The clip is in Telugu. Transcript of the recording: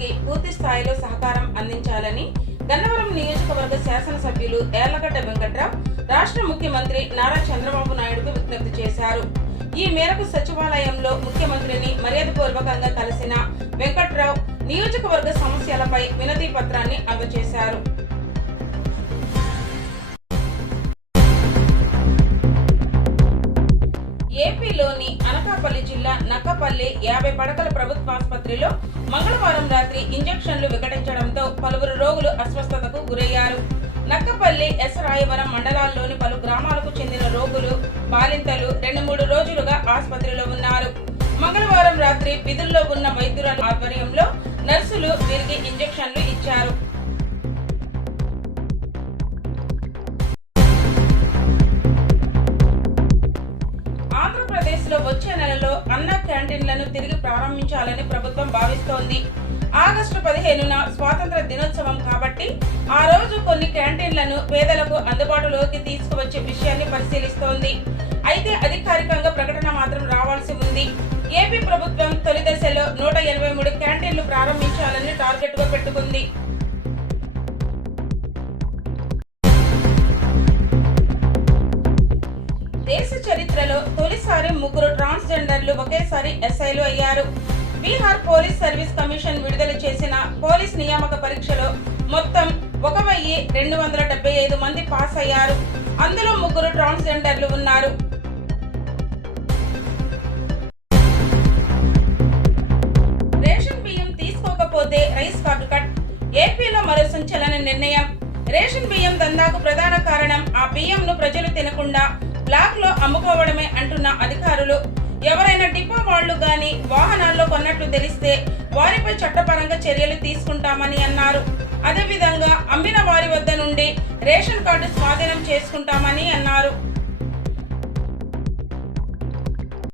అభివృద్ధికి పూర్తి స్థాయిలో సహకారం అందించాలని గన్నవరం నియోజకవర్గ శాసనసభ్యులు యార్లగడ్డ వెంకట్రావు రాష్ట్ర ముఖ్యమంత్రి నారా చంద్రబాబు నాయుడుకు విజ్ఞప్తి చేశారు. ఈ మేరకు సచివాలయంలో ముఖ్యమంత్రిని మర్యాదపూర్వకంగా కలిసిన వెంకట్రావు నియోజకవర్గ సమస్యలపై వినతి పత్రాన్ని అందజేశారు. ఏపీలోని అనకాపల్లి జిల్లా నక్కపల్లి 50 పడకల ప్రభుత్వ ఆసుపత్రిలో మంగళవారం రాత్రి ఇంజెక్షన్లు వికటించడంతో పలువురు రోగులు అస్వస్థతకు గురయ్యారు. నక్కపల్లి ఎస్ రాయవరం మండలాల్లోని పలు గ్రామాలకు చెందిన రోగులు బాలింతలు 2-3 రోజులుగా ఆసుపత్రిలో ఉన్నారు. మంగళవారం రాత్రి విధుల్లో ఉన్న వైద్యుల ఆధ్వర్యంలో నర్సులు వీరికి ఇంజెక్షన్లు ఇచ్చారు. ఆంధ్రప్రదేశ్లో వచ్చే నెలలో అన్న క్యాంటీన్లను తిరిగి ప్రారంభించాలని ప్రభుత్వం భావిస్తోంది. ఆగస్టు 15న స్వాతంత్ర దినోత్సవం కాబట్టి ఆ రోజు కొన్ని క్యాంటీన్లను పేదలకు అందుబాటులోకి తీసుకువచ్చే విషయాన్ని పరిశీలిస్తోంది. అయితే అధికారికంగా ప్రకటన మాత్రం రావాల్సి ఉంది. ఏపీ ప్రభుత్వం తొలి దశలో 183 క్యాంటీన్లు ప్రారంభించాలని టార్గెట్గా పెట్టుకుంది. దేశ చరిత్రలో తొలిసారి 3 ట్రాన్స్జెండర్లు ఒకేసారి ఎస్ఐలు అయ్యారు. బీహార్ పోలీస్ సర్వీస్ కమిషన్ విడుదల చేసిన పోలీస్ నియామక పరీక్షలో మొత్తం 1275 మంది పాస్ అయ్యారు. అందులో 3 ట్రాన్స్జెండర్లు ఉన్నారు. రేషన్ బియ్యం తీసుకోకపోతే రైస్ కార్డు కట్. ఏపీలో మరో సంచలన నిర్ణయం. రేషన్ బియ్యం దందాకు ప్రధాన కారణం ఆ బియ్యంను ప్రజలు తినకుండా బ్లాక్ లో అమ్ముకోవడమే అంటున్న అధికారులు ఎవరైనా డిపో వాళ్లు గాని వాహనాల్లో కొన్నట్లు తెలిస్తే వారిపై చట్టపరంగా చర్యలు తీసుకుంటామని అన్నారు. అదేవిధంగా అమ్మిన వారి వద్ద నుండి రేషన్ కార్డు స్వాధీనం చేసుకుంటామని అన్నారు.